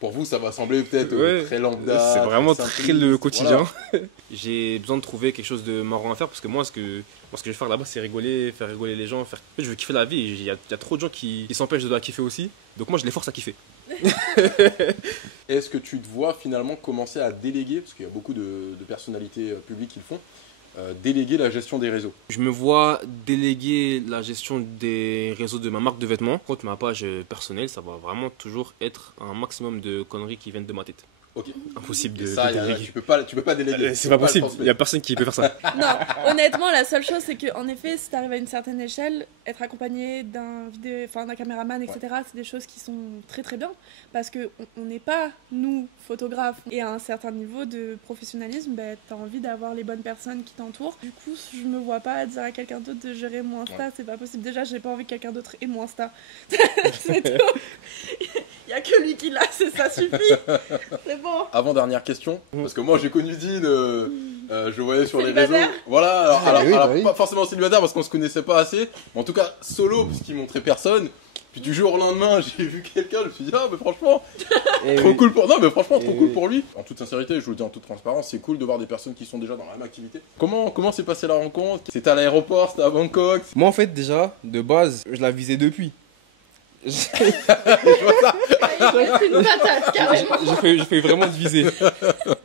Pour vous, ça va sembler peut-être très lambda. C'est vraiment très le quotidien. Voilà. J'ai besoin de trouver quelque chose de marrant à faire parce que moi, ce que je vais faire là-bas, c'est faire rigoler les gens. En fait, je veux kiffer la vie. Il y a trop de gens qui s'empêchent de la kiffer aussi. Donc moi, je les force à kiffer. Est-ce que tu te vois finalement commencer à déléguer, parce qu'il y a beaucoup de personnalités publiques qui le font, déléguer la gestion des réseaux? Je me vois déléguer la gestion des réseaux de ma marque de vêtements. Contre ma page personnelle, ça va vraiment toujours être un maximum de conneries qui viennent de ma tête. Ok. Impossible de ça, déléguer. Tu peux pas déléguer. C'est pas possible, il n'y a personne qui peut faire ça. Non, honnêtement, la seule chose, c'est qu'en effet, si tu arrives à une certaine échelle, être accompagné d'un caméraman, etc., c'est des choses qui sont très très bien. Parce qu'on n'est pas, nous, photographes, et à un certain niveau de professionnalisme, tu as envie d'avoir les bonnes personnes qui t'entourent. Du coup, je me vois pas dire à quelqu'un d'autre de gérer mon Insta, c'est pas possible. Déjà, j'ai pas envie que quelqu'un d'autre ait mon Insta. C'est tout. Il y a que lui qui l'a, ça suffit. C'est bon. Avant-dernière question, parce que moi j'ai connu Dean, je le voyais sur les réseaux. Célibataire. Voilà, alors oui. pas forcément célibataire parce qu'on se connaissait pas assez, mais en tout cas solo parce qu'il montrait personne. Puis du jour au lendemain, j'ai vu quelqu'un, je me suis dit ah mais franchement, cool pour cool pour lui. En toute sincérité, je vous le dis en toute transparence, c'est cool de voir des personnes qui sont déjà dans la même activité. Comment s'est passée la rencontre? C'était à l'aéroport, c'était à Bangkok? Moi en fait déjà, de base, je la visais depuis. C'est une patate, carrément. J'ai fait vraiment de viser.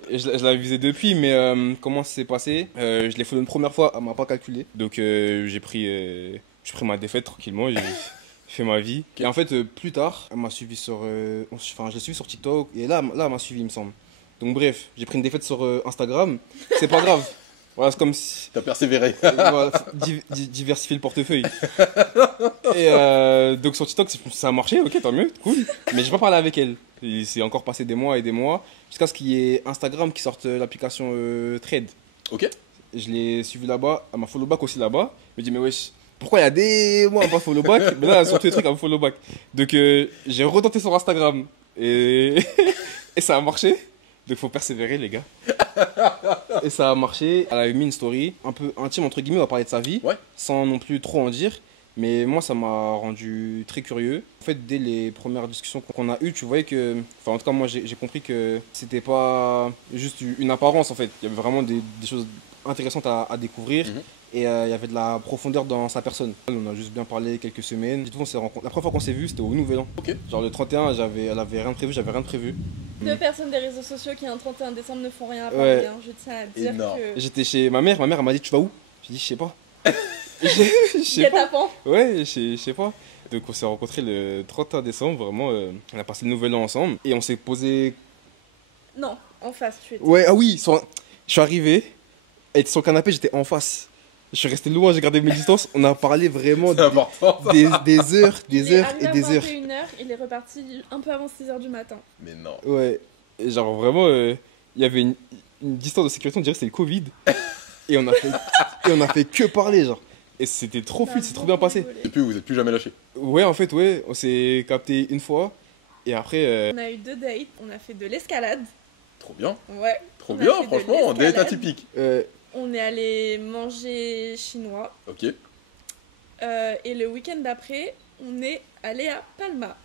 Je l'avais visé depuis, mais comment ça s'est passé? Je l'ai fait une première fois, elle m'a pas calculé. Donc j'ai pris ma défaite tranquillement, j'ai fait ma vie. Et en fait, plus tard, elle m'a suivi sur. Je l'ai suivi sur TikTok, et là elle m'a suivi, il me semble. Donc bref, j'ai pris une défaite sur Instagram. C'est pas grave. Voilà, c'est comme si. T'as persévéré. Voilà, diversifier le portefeuille. Et donc sur TikTok, ça a marché, ok, tant mieux, cool. Mais j'ai pas parlé avec elle. Il s'est encore passé des mois et des mois, jusqu'à ce qu'il y ait Instagram qui sorte l'application Thread. Ok. Je l'ai suivi là-bas, elle m'a follow back aussi là-bas. Je me dis, mais wesh, pourquoi il y a des mois elle m'a pas follow back? Mais là, sur tous les trucs, elle me follow back. Donc j'ai retenté sur Instagram. Et ça a marché. Donc faut persévérer les gars. Et ça a marché. Elle a mis une story un peu intime entre guillemets, on va parler de sa vie, sans non plus trop en dire. Mais moi ça m'a rendu très curieux. En fait dès les premières discussions qu'on a eues, tu voyais que, enfin en tout cas moi j'ai compris que c'était pas juste une apparence en fait. Il y avait vraiment des choses intéressantes à découvrir. et il y avait de la profondeur dans sa personne. On a juste bien parlé quelques semaines. Du coup, on s'est rencontrés. La première fois qu'on s'est vu, c'était au Nouvel An. Ok. Genre le 31, elle avait rien prévu, j'avais rien prévu. Deux personnes des réseaux sociaux qui un 31 décembre ne font rien à Paris, Ouais. hein. Je tiens à dire Énorme. que... J'étais chez ma mère elle m'a dit tu vas où? J'ai dit je sais pas. Je sais pas. Guet-apens. Ouais, je sais pas. Donc on s'est rencontrés le 31 décembre, vraiment, on a passé le Nouvel An ensemble et on s'est posé. Non, en face, tu étais. Ouais, ah oui, je suis arrivé, et sur le canapé j'étais en face. Je suis resté loin, j'ai gardé mes distances, on a parlé vraiment C'est important. ça. des heures Il est et arrivé à des heures. 21h, il est reparti un peu avant 6h du matin. Mais non. Ouais, et genre vraiment, il y avait une distance de sécurité, on dirait que c'était le Covid. Et on a fait que parler, genre. Et c'était trop fluide, c'est trop bien passé. Et puis vous êtes plus jamais lâché. Ouais, en fait, ouais, on s'est capté une fois. Et après, On a eu 2 dates, on a fait de l'escalade. Trop bien. Ouais. Trop On a bien, fait de franchement, date l'escalade. atypique. On est allé manger chinois. Ok. Et le week-end d'après, on est allé à Palma.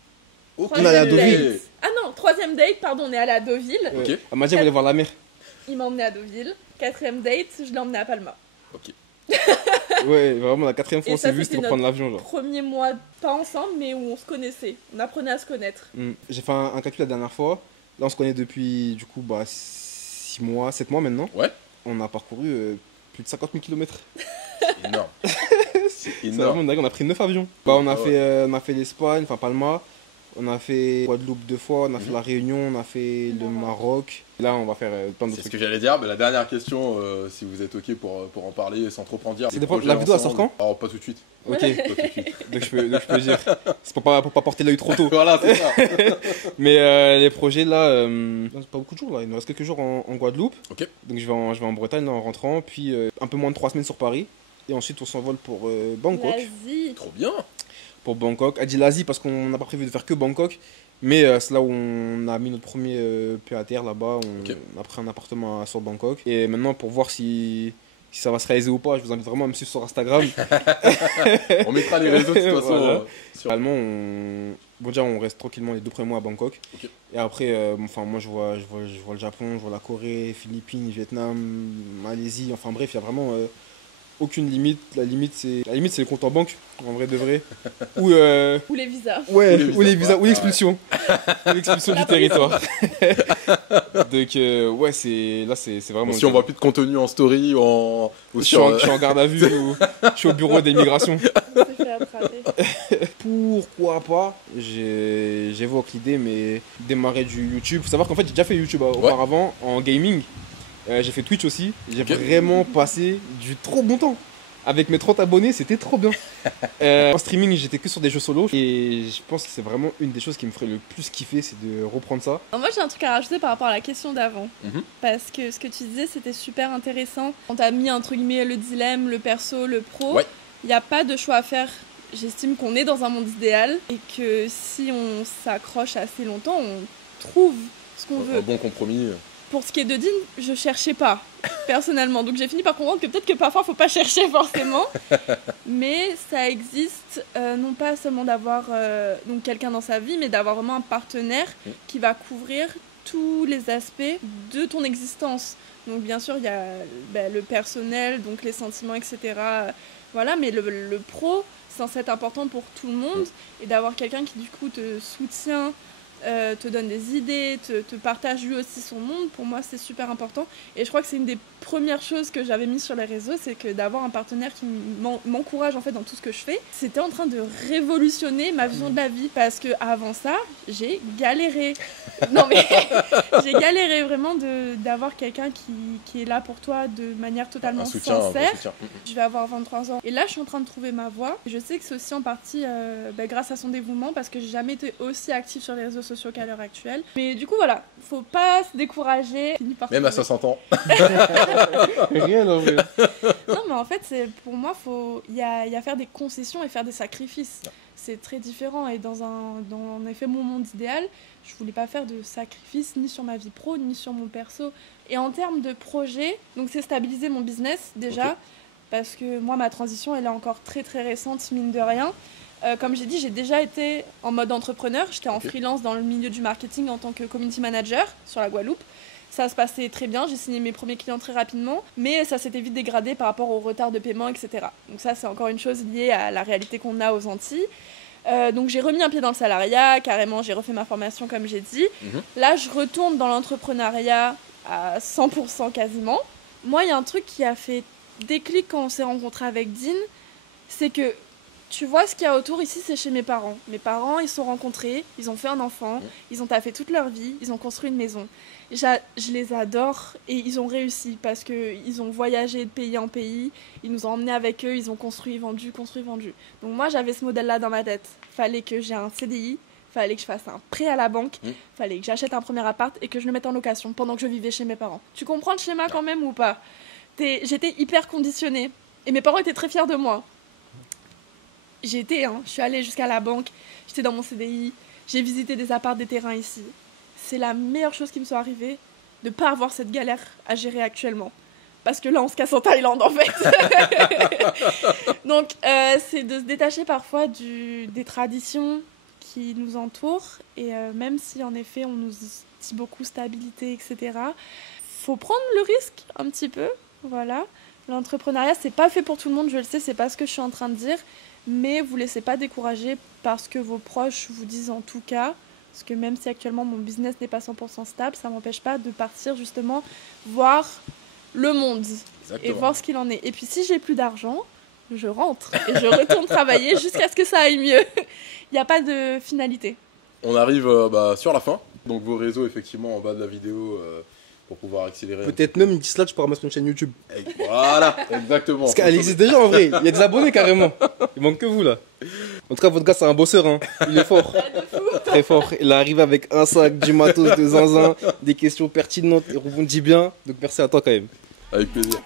Ok. On est allé à Troisième Deauville. date. Ah non, troisième date, pardon, on est allé à Deauville. Ok. elle m'a dit qu'elle allait voir la mer. Il m'a emmené à Deauville. Quatrième date, je l'ai emmené à Palma. Ok. Ouais, vraiment, la quatrième fois Et on ça, s'est vu, c'était c'était pour prendre l'avion, genre. Premier mois, pas ensemble, mais où on se connaissait. On apprenait à se connaître. J'ai fait un calcul la dernière fois. Là, on se connaît depuis, du coup, 6 mois, 7 mois maintenant. Ouais. On a parcouru plus de 50 000 km. C'est énorme. C'est C'est énorme. vraiment dingue, on a pris 9 avions. On a Ah fait, on a fait l'Espagne, enfin Palma. On a fait Guadeloupe 2 fois, on a fait la Réunion, on a fait le Maroc. Là, on va faire plein d'autres C'est ce trucs. que j'allais dire, mais la dernière question, si vous êtes ok pour en parler sans trop en dire. Ça les dépend, projets la vidéo, elle sort ensemble. quand Alors pas tout de suite. Ok, Pas tout de suite. donc je peux dire. C'est pour pas porter l'œil trop tôt. Voilà, c'est ça. Mais les projets là, c'est pas beaucoup de jours là, il nous reste quelques jours en Guadeloupe. Ok. Donc je vais en Bretagne là, en rentrant, puis un peu moins de 3 semaines sur Paris. Et ensuite on s'envole pour Bangkok. L'Asie. Trop bien. Pour Bangkok. Elle dit l'Asie parce qu'on n'a pas prévu de faire que Bangkok. Mais c'est là où on a mis notre premier pied à terre là-bas. On a pris un appartement sur Bangkok. Et maintenant pour voir si ça va se réaliser ou pas, je vous invite vraiment à me suivre sur Instagram. On mettra les réseaux de toute façon. Voilà. Sur... Finalement, bon, déjà, on reste tranquillement les 2 premiers mois à Bangkok. Ok. Et après, enfin, moi, je vois le Japon, je vois la Corée, Philippines, Vietnam, Malaisie. Enfin, bref, il y a vraiment aucune limite. La limite, c'est le compte en banque, en vrai de vrai. Ou, Ou les visas. ouais, Ou les visas, ou l'expulsion. Ou l'expulsion du territoire. Donc, ouais, c'est vraiment. Bon, si on voit plus de contenu en story ou en. Ou je sur, suis en garde à vue ou je suis au bureau d'immigration. On s'est fait attraper. Pourquoi pas, j'évoque l'idée, mais démarrer du YouTube. Faut savoir qu'en fait, j'ai déjà fait YouTube auparavant en gaming. J'ai fait Twitch aussi. J'ai vraiment passé du trop bon temps. Avec mes 30 abonnés, c'était trop bien. En streaming, j'étais que sur des jeux solo. Et je pense que c'est vraiment une des choses qui me ferait le plus kiffer, c'est de reprendre ça. Alors moi j'ai un truc à rajouter par rapport à la question d'avant. Mhm. Parce que ce que tu disais c'était super intéressant. On t'a mis entre guillemets le dilemme, le perso, le pro. Ouais. Il n'y a pas de choix à faire. J'estime qu'on est dans un monde idéal et que si on s'accroche assez longtemps, on trouve ce qu'on veut. Un bon compromis. Pour ce qui est de Dean, je cherchais pas, personnellement. Donc j'ai fini par comprendre que peut-être que parfois, faut pas chercher forcément. Mais ça existe, non pas seulement d'avoir donc quelqu'un dans sa vie, mais d'avoir vraiment un partenaire qui va couvrir tous les aspects de ton existence. Donc bien sûr, il y a le personnel, donc les sentiments, etc. Voilà, mais le pro, c'est censé être important pour tout le monde. Et d'avoir quelqu'un qui, du coup, te soutient, te donne des idées, te partage lui aussi son monde, pour moi c'est super important. Et je crois que c'est une des premières choses que j'avais mis sur les réseaux, c'est que d'avoir un partenaire qui m'encourage en fait dans tout ce que je fais, c'était en train de révolutionner ma vision de la vie. Parce que avant ça, j'ai galéré. Non mais j'ai galéré vraiment d'avoir quelqu'un qui est là pour toi de manière totalement Un soutien, un bon sincère. soutien. Je vais avoir 23 ans. Et là, je suis en train de trouver ma voie. Je sais que c'est aussi en partie grâce à son dévouement, parce que j'ai jamais été aussi active sur les réseaux sociaux qu'à l'heure actuelle. Mais du coup, voilà, faut pas se décourager. Même à 60 ans. Rien en vrai. Non, mais en fait, pour moi, il y a faire des concessions et faire des sacrifices. C'est très différent. Et dans en effet, mon monde idéal, je voulais pas faire de sacrifices ni sur ma vie pro, ni sur mon perso. Et en termes de projet, donc c'est stabiliser mon business déjà. Ok. Parce que moi, ma transition, elle est encore très très récente, mine de rien. Comme j'ai dit, j'ai déjà été en mode entrepreneur. J'étais en freelance dans le milieu du marketing en tant que community manager sur la Guadeloupe. Ça se passait très bien, j'ai signé mes premiers clients très rapidement, mais ça s'était vite dégradé par rapport au retard de paiement, etc. Donc ça, c'est encore une chose liée à la réalité qu'on a aux Antilles. Donc j'ai remis un pied dans le salariat, carrément, j'ai refait ma formation comme j'ai dit. Là, je retourne dans l'entrepreneuriat à 100% quasiment. Moi, il y a un truc qui a fait déclic quand on s'est rencontré avec Dean, c'est que tu vois ce qu'il y a autour ici, c'est chez mes parents. Mes parents, ils se sont rencontrés, ils ont fait un enfant, ils ont taffé toute leur vie, ils ont construit une maison. Je les adore et ils ont réussi parce qu'ils ont voyagé de pays en pays, ils nous ont emmenés avec eux, ils ont construit, vendu. Donc moi, j'avais ce modèle-là dans ma tête. Fallait que j'ai un CDI, fallait que je fasse un prêt à la banque, fallait que j'achète un premier appart et que je le mette en location pendant que je vivais chez mes parents. Tu comprends le schéma quand même ou pas? J'étais hyper conditionnée et mes parents étaient très fiers de moi. Je suis allée jusqu'à la banque, j'étais dans mon CDI, j'ai visité des apparts, des terrains ici. C'est la meilleure chose qui me soit arrivée de ne pas avoir cette galère à gérer actuellement. Parce que là, on se casse en Thaïlande, en fait. Donc, c'est de se détacher parfois des traditions qui nous entourent. Et même si, en effet, on nous dit beaucoup stabilité, etc., faut prendre le risque un petit peu. Voilà. L'entrepreneuriat, c'est pas fait pour tout le monde, je le sais, c'est pas ce que je suis en train de dire. Mais vous laissez pas décourager parce que vos proches vous disent en tout cas. Parce que même si actuellement mon business n'est pas 100% stable, ça m'empêche pas de partir justement voir le monde. Exactement. Et voir ce qu'il en est. Et puis si j'ai plus d'argent, je rentre et je retourne travailler jusqu'à ce que ça aille mieux. Il n'y a pas de finalité. On arrive sur la fin. Donc vos réseaux effectivement en bas de la vidéo pour pouvoir accélérer. Peut-être même une petite slide, je pourrais mettre une chaîne YouTube. Et voilà, exactement. Parce qu'elle existe déjà en vrai. Il y a des abonnés carrément. Il manque que vous là. En tout cas, votre gars, c'est un bosseur. Hein. Il est fort. Très fort. Il arrive avec un sac, du matos, de zinzin, des questions pertinentes. Il rebondit bien. Donc merci à toi quand même. Avec plaisir.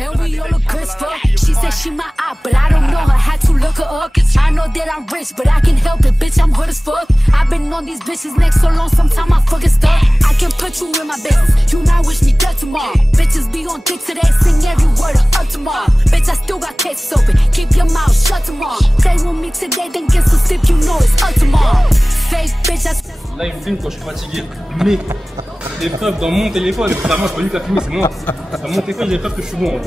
And we all look good as fuck. She said she my op, but I don't know her. Had to look her up. I know that I'm rich, but I can help it, bitch. I'm good as fuck. I've been on these bitches' necks so long, sometimes I fucking stuck. I can put you in my business. You might wish me dead tomorrow. Bitches be on dick today, sing every word of up tomorrow. Bitch, I still got cases open. Keep your mouth shut tomorrow. Play with me today, then get some sleep. You know it's up tomorrow. Fake bitch, Là, il me filme quand je suis fatigué. Mais les preuves dans mon téléphone, clairement, c'est pas lui qui a filmé, c'est moi. Dans mon téléphone, j'ai les preuves que je suis bon.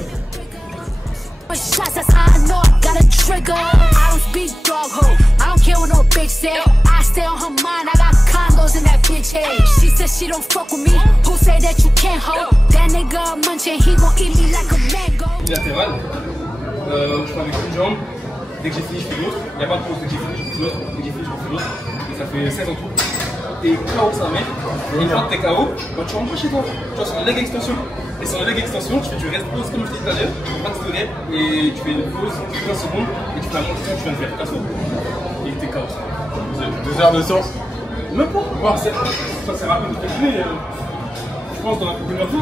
shots, that's how I know I got a trigger. I don't speak dog ho, I don't care what no bitch say. I stay on her mind, I got condos in that bitch head. She said she don't fuck with me, who say that you can't hold? That nigga munching, he gon' eat me like a mango. Bilatéral, je fais avec une jambe. Dès que j'ai fini, je fais l'autre. Il n'y a pas de pause. Dès que j'ai fini, je fais l'autre. Dès que j'ai fini, je fais l'autre. Et ça fait 7 en tout. Et KO sa mère. Et une fois que t'es KO, quand tu rentres chez toi, tu vois, sur un leg extension. Et sur un leg extension, tu fais du rest pause comme je t'ai dit tout à l'heure, max de rep. Et tu fais une pause, 15 secondes. Et tu fais la montée que tu viens de faire. KO. Et t'es KO. 2 heures de séance. Même pas. Bon, c'est rapide de calculer. Je pense dans la première fois.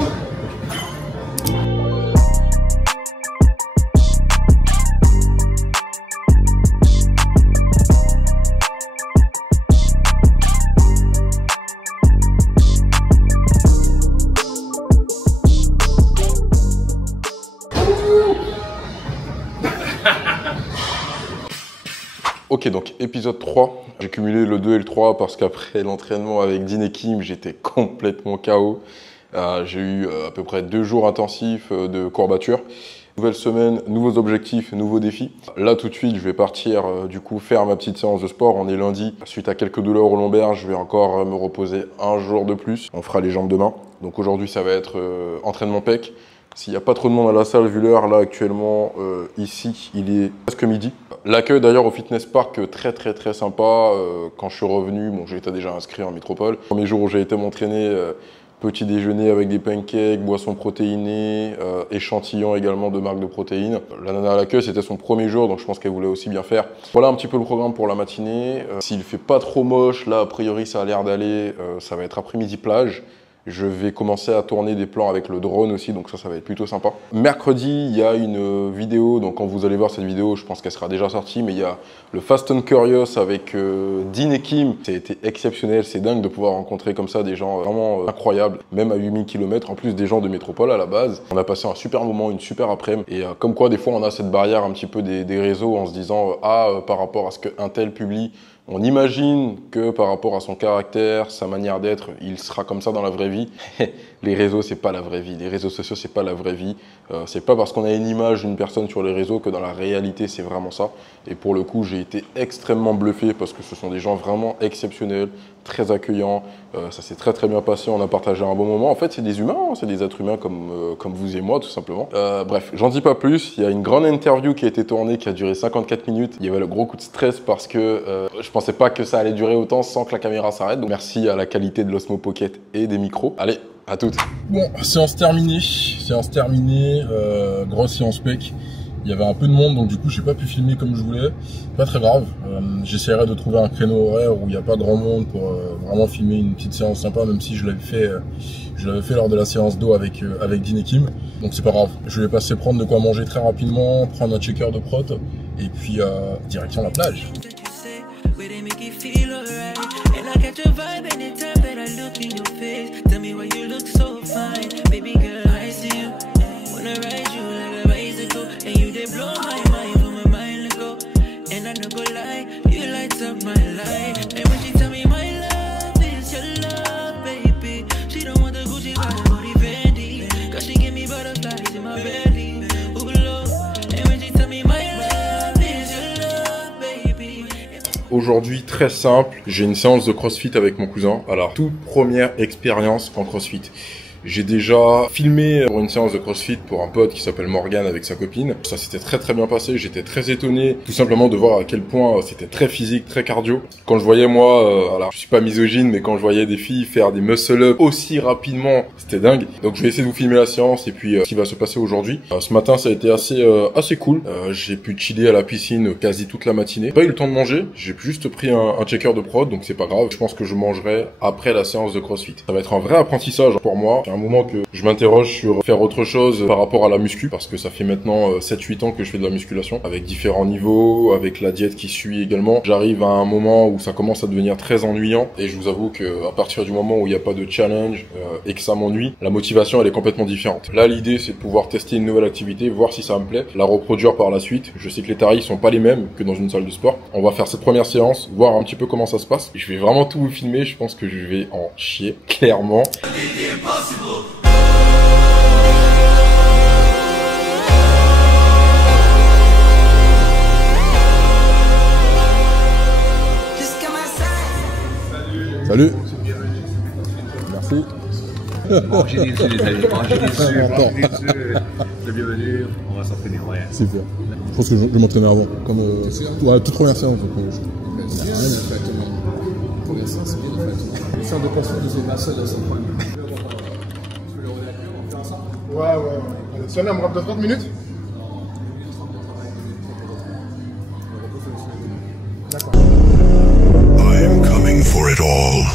Ok, donc épisode 3, j'ai cumulé le 2 et le 3 parce qu'après l'entraînement avec Dean et Kim, j'étais complètement KO. J'ai eu à peu près 2 jours intensifs de courbature. Nouvelle semaine, nouveaux objectifs, nouveaux défis. Là tout de suite, je vais partir du coup faire ma petite séance de sport. On est lundi, suite à quelques douleurs au lombaire, je vais encore me reposer un jour de plus. On fera les jambes demain. Donc aujourd'hui, ça va être entraînement pec. S'il n'y a pas trop de monde à la salle, vu l'heure, là actuellement, ici, il est presque midi. L'accueil d'ailleurs au fitness park, très sympa. Quand je suis revenu, bon, j'étais déjà inscrit en métropole. Le premier jour où j'ai été m'entraîner, petit déjeuner avec des pancakes, boissons protéinées, échantillons également de marques de protéines. La nana à l'accueil, c'était son premier jour, donc je pense qu'elle voulait aussi bien faire. Voilà un petit peu le programme pour la matinée. S'il fait pas trop moche, là a priori ça a l'air d'aller, ça va être après-midi plage. Je vais commencer à tourner des plans avec le drone aussi, donc ça va être plutôt sympa. Mercredi, il y a une vidéo, donc quand vous allez voir cette vidéo, je pense qu'elle sera déjà sortie, mais il y a le Fast and Curious avec Dean et Kim. Ça a été exceptionnel, c'est dingue de pouvoir rencontrer comme ça des gens vraiment incroyables, même à 8000 km, en plus des gens de métropole à la base. On a passé un super moment, une super après-midi, et comme quoi des fois on a cette barrière un petit peu des réseaux en se disant par rapport à ce qu'un tel publie, On imagine que par rapport à son caractère, sa manière d'être, il sera comme ça dans la vraie vie. Les réseaux, c'est pas la vraie vie. Les réseaux sociaux, c'est pas la vraie vie. C'est pas parce qu'on a une image d'une personne sur les réseaux que dans la réalité, c'est vraiment ça. Et pour le coup, j'ai été extrêmement bluffé parce que ce sont des gens vraiment exceptionnels, très accueillants. Ça s'est très bien passé. On a partagé un bon moment. En fait, c'est des humains, hein, c'est des êtres humains comme vous et moi, tout simplement. Bref, j'en dis pas plus. Il y a une grande interview qui a été tournée, qui a duré 54 minutes. Il y avait le gros coup de stress parce que je pensais pas que ça allait durer autant sans que la caméra s'arrête. Donc merci à la qualité de l'Osmo Pocket et des micros. Allez, à toutes. Bon, séance terminée. Grosse séance PEC. Il y avait un peu de monde, donc du coup, j'ai pas pu filmer comme je voulais. Pas très grave. J'essaierai de trouver un créneau horaire où il n'y a pas grand monde pour vraiment filmer une petite séance sympa, même si je l'avais fait lors de la séance d'eau avec Dean et Kim. Donc c'est pas grave. Je vais passer prendre de quoi manger très rapidement, prendre un checker de prot, et puis direction la plage. Aujourd'hui, très simple, j'ai une séance de CrossFit avec mon cousin. Alors, toute première expérience en CrossFit. J'ai déjà filmé pour une séance de CrossFit pour un pote qui s'appelle Morgan avec sa copine. Ça s'était très bien passé. J'étais très étonné tout simplement de voir à quel point c'était très physique, très cardio. Quand je voyais moi, alors je suis pas misogyne, mais quand je voyais des filles faire des muscle-up aussi rapidement, c'était dingue. Donc je vais essayer de vous filmer la séance et puis ce qui va se passer aujourd'hui. Ce matin ça a été assez cool. J'ai pu chiller à la piscine quasi toute la matinée. Pas eu le temps de manger. J'ai juste pris un checker de prod, donc c'est pas grave. Je pense que je mangerai après la séance de CrossFit. Ça va être un vrai apprentissage pour moi. C'est un moment que je m'interroge sur faire autre chose par rapport à la muscu, parce que ça fait maintenant 7-8 ans que je fais de la musculation, avec différents niveaux, avec la diète qui suit également. J'arrive à un moment où ça commence à devenir très ennuyant, et je vous avoue que à partir du moment où il n'y a pas de challenge et que ça m'ennuie, la motivation elle est complètement différente. Là l'idée c'est de pouvoir tester une nouvelle activité, voir si ça me plaît, la reproduire par la suite. Je sais que les tarifs sont pas les mêmes que dans une salle de sport. On va faire cette première séance, voir un petit peu comment ça se passe. Je vais vraiment tout vous filmer, je pense que je vais en chier, clairement. Salut. Merci. Mangez des œufs, les amis. Mangez des œufs. Bienvenue. On va s'entraîner. Ouais. Super. Je pense que je vais m'entraîner avant. Comme ouais, toute première séance. Donc, Première séance, c'est bien de faire. Les séances de passion, deuxième personne, elles sont problème. Ouais. Allez, Sonia, on me rappelle 30 minutes. D'accord. I am coming for it all.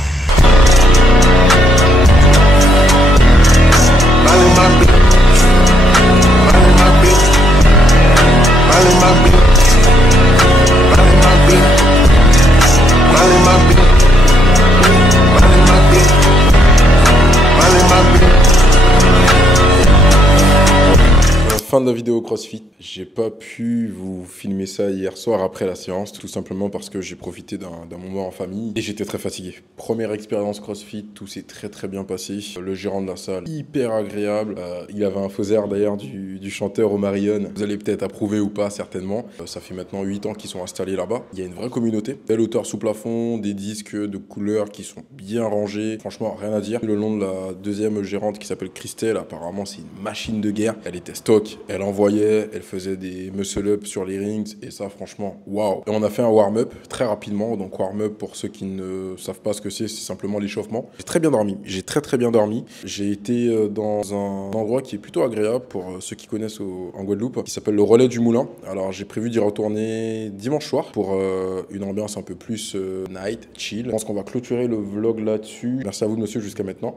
Fin de la vidéo CrossFit. J'ai pas pu vous filmer ça hier soir après la séance, tout simplement parce que j'ai profité d'un moment en famille et j'étais très fatigué. Première expérience CrossFit, tout s'est très bien passé. Le gérant de la salle, hyper agréable. Il avait un faux air d'ailleurs du chanteur Omarion. Vous allez peut-être approuver ou pas, certainement. Ça fait maintenant 8 ans qu'ils sont installés là-bas. Il y a une vraie communauté. Belle hauteur sous plafond, des disques de couleurs qui sont bien rangés. Franchement, rien à dire. Le nom de la deuxième gérante qui s'appelle Christelle, apparemment c'est une machine de guerre. Elle était stock. Elle envoyait, elle faisait des muscle-up sur les rings et ça franchement, waouh. Et on a fait un warm-up très rapidement. Donc warm-up, pour ceux qui ne savent pas ce que c'est simplement l'échauffement. J'ai très bien dormi, très bien dormi. J'ai été dans un endroit qui est plutôt agréable pour ceux qui connaissent en Guadeloupe, qui s'appelle le Relais du Moulin. Alors j'ai prévu d'y retourner dimanche soir pour une ambiance un peu plus night, chill. Je pense qu'on va clôturer le vlog là-dessus. Merci à vous monsieur jusqu'à maintenant.